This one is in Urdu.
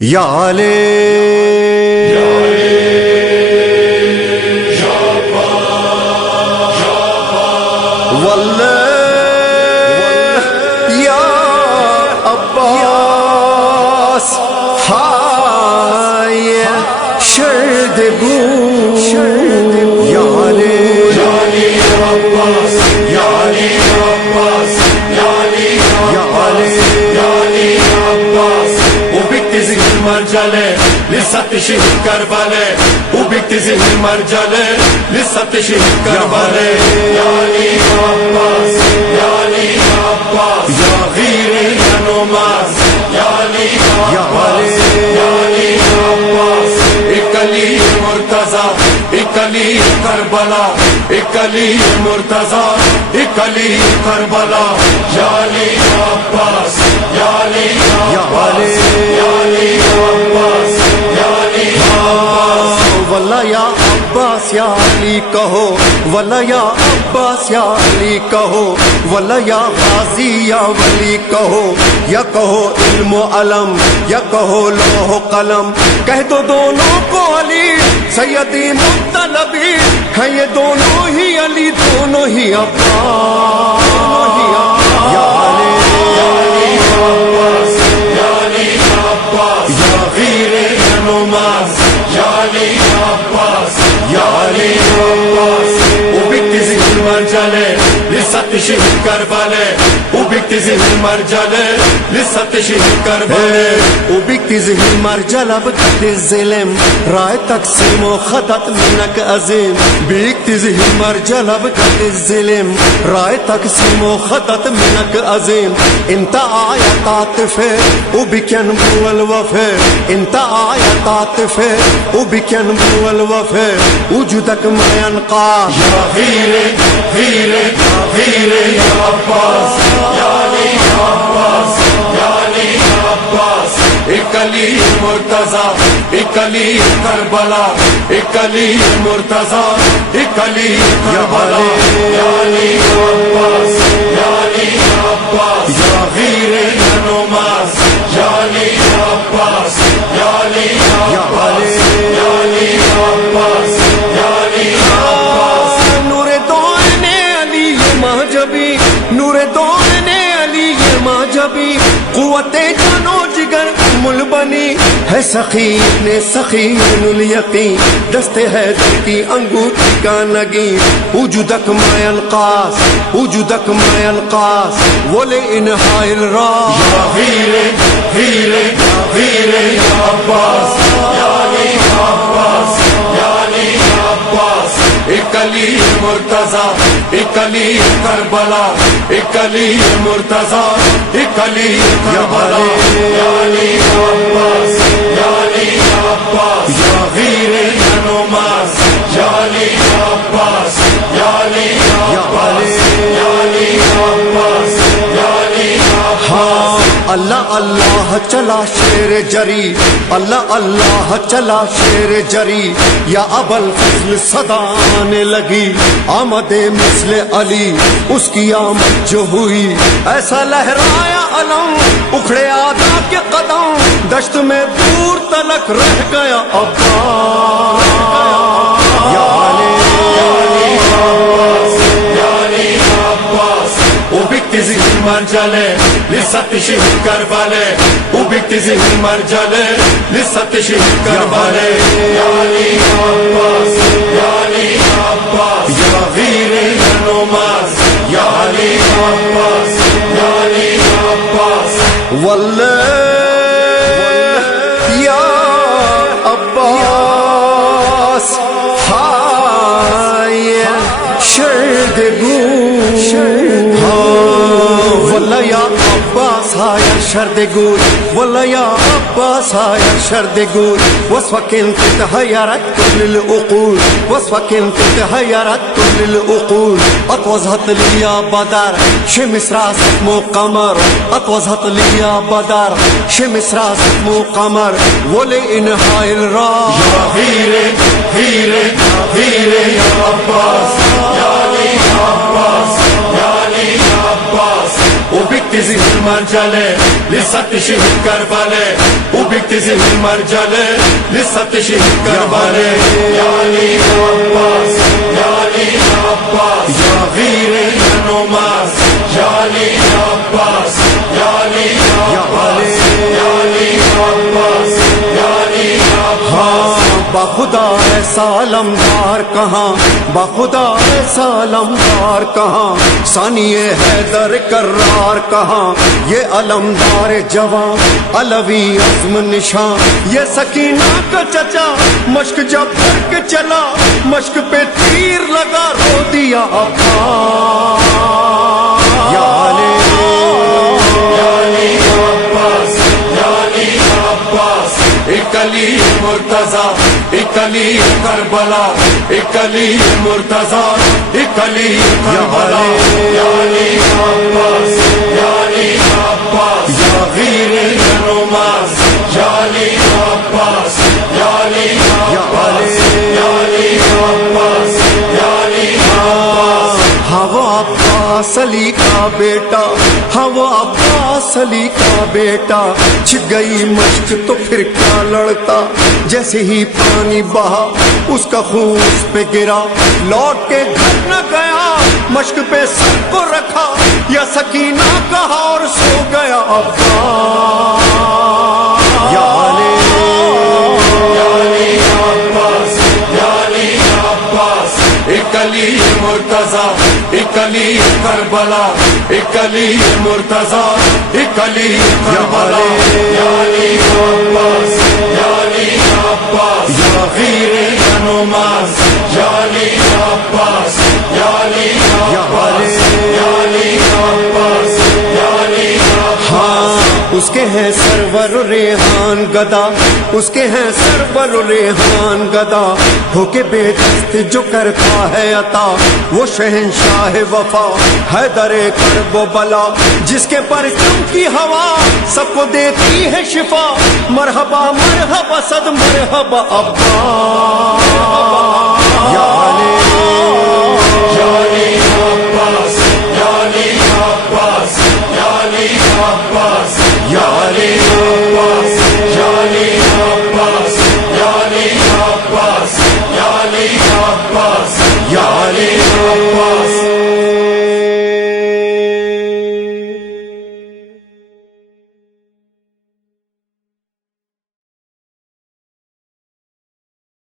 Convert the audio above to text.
یا علی واللہ یا عباس ہائے شرد گو یا علی عباس یا علی عباس یا علی عباس وبكت ذهن المرجله لسه تشهد كربلاء وبكت ذهن المرجله لسه تشهد كربلاء يا علي عباس يا علي عباس يا غير يا نماز يا علي عباس يا علي عباس اكلي مرتضى اكلي كربلاء اكلي مرتضى اكلي كربلاء يا علي عباس يا علي عباس يا علي عباس يا علي عباس والله يا عباس يا علي کہو والله يا عباس يا علي کہو والله يا غازی یا ولی کہو یا کہو علم و علم یا کہو لوح و قلم کہہ دو دونوں کو علی سیدی مطلبی ہیں یہ دونوں ہی علی دونوں ہی عباس یا علی عباس یا علی عباس یا غیر یا نماز یا علی عباس یا علی عباس وبكت ذهن المرجله لسه تشهد كربلاء وبكت ذهن المرجله لسه تشهد كربلاء وبكت ذهن المرجله بكت الظلم رائے تقسیم و خطت منك عظیم بكت ذهن المرجله بكت الظلم رائے تقسیم و خطت منك عظیم انت آیت عاطفه وبكنبو الوفاء انت آیت عاطفه وبكنبو الوفاء وجودك ما ينقى يا غير غير غير يا عباس يا علي عباس يا علي عباس اكلي مرتضى اكلي كربلاء اكلي مرتضى اكلي كربلاء يا علي عباس يا علي عباس يا غير يا نماز يا علي عباس يا علي عباس يا علي عباس يا علي عباس نور دون علی مہجبی نور دون علی مہجبی قوت جانو جگر مل بنی ہے سخی ابن سخی الیقین دست ہے دل کی انگوٹھی کا نگی وجودک ما القاس وجودک ما القاس ولے انہاء الراس یا غیر غیر غیر یا عباس یا علی عباس یا علی عباس اکلی مرتضی اکلی کربلا اکلی مرتضی اکلی کربلا یا علی عباس یا علی عباس یا غیر یا نماز یا علی عباس یا علی عباس یا علی عباس یا علی عباس اللہ اللہ چلا شیر جری اللہ اللہ چلا شیر جری یا ابا الفضل صدا آنے لگی آمد مثل علی اس کی آمد جو ہوئی ایسا لہرایا علم اکھڑے آدھا کے قدم دشت میں دور تلک رہ گیا عباس یا علی عباس یا علی عباس وبكت ذهن المرجله لسه تشهد كربلاء وبكت ذهن المرجله لسه تشهد كربلاء يا علي عباس يا علي عباس يا غير يا نماز يا علي عباس يا علي عباس والله يا عباس هاي شرد والله يا عباس هاي شرد قول والله يا عباس هاي شرد قول وصفك انت تهيرت كل العقول وصفك انت تهيرت كل العقول اطوزهت لي يا بدر شمس راسك مو قمر اطوزهت لي يا بدر شمس راسك مو قمر ولانهاء الراس يا غير غير غير يا عباس يا علي عباس يا علي عباس وبك ubiegti sich in Marjale, lissatti sich in Karbale, ubiegti sich in Marjale, lissatti sich in Karbale. Ya Ali ya Abbas, Ya Ali ya Abbas, Ya Ghir ya Nomaz, Ya Ali ya Abbas, Ya Ali ya Abbas, Ya Ali ya Abbas, Ya Ali ya Abbas. بخدا ایسا علمدار کہاں، بخدا ایسا علمدار کہاں، ثانی حیدر کرار کہاں، یہ علمدار جوان علوی عزم نشان، یہ سکینہ کا چچا مشق جب بھر کے چلا، مشق پہ تیر لگا رو دیا ابا. یا علی ایک علی مرتضی، ایک علی کربلا، ایک علی مرتضی، ایک علی کربلا. یا علی عباس، یا علی عباس، یا غیر یا نماز، یا علی عباس، یا علی عباس، یا علی عباس، یا علی عباس. ہاں وہ عباس علی کا بیٹا، ہاں وہ عباس علی کا بیٹا، چھک گئی مشق تو پھر کیا لڑتا، جیسے ہی پانی بہا اس کا خون اس پہ گرا، لوٹ کے گھر نہ گیا، مشق پہ سر کو رکھا، یا سکینہ کہا اور سو گیا ابا. یا علی ایک علی مرتضی، ایک علی کربلا، ایک علی مرتضی، ایک علی کربلا. یا علی عباس، یا علی عباس، یا غیر یا نماز، یا علی عباس، یا علی عباس، یا علی عباس، یا علی عباس. ہاں اس کے ہیں سرور و ریحان گدا، اس کے ہیں سرور و ریحان گدا، ہو کے بے دست جو کرتا ہے عطا، وہ شہنشاہ وفا حیدر کرب و بلا، جس کے پرچم کی ہوا سب کو دیتی ہے شفا. مرحبا مرحبا صد مرحبا ابا. یا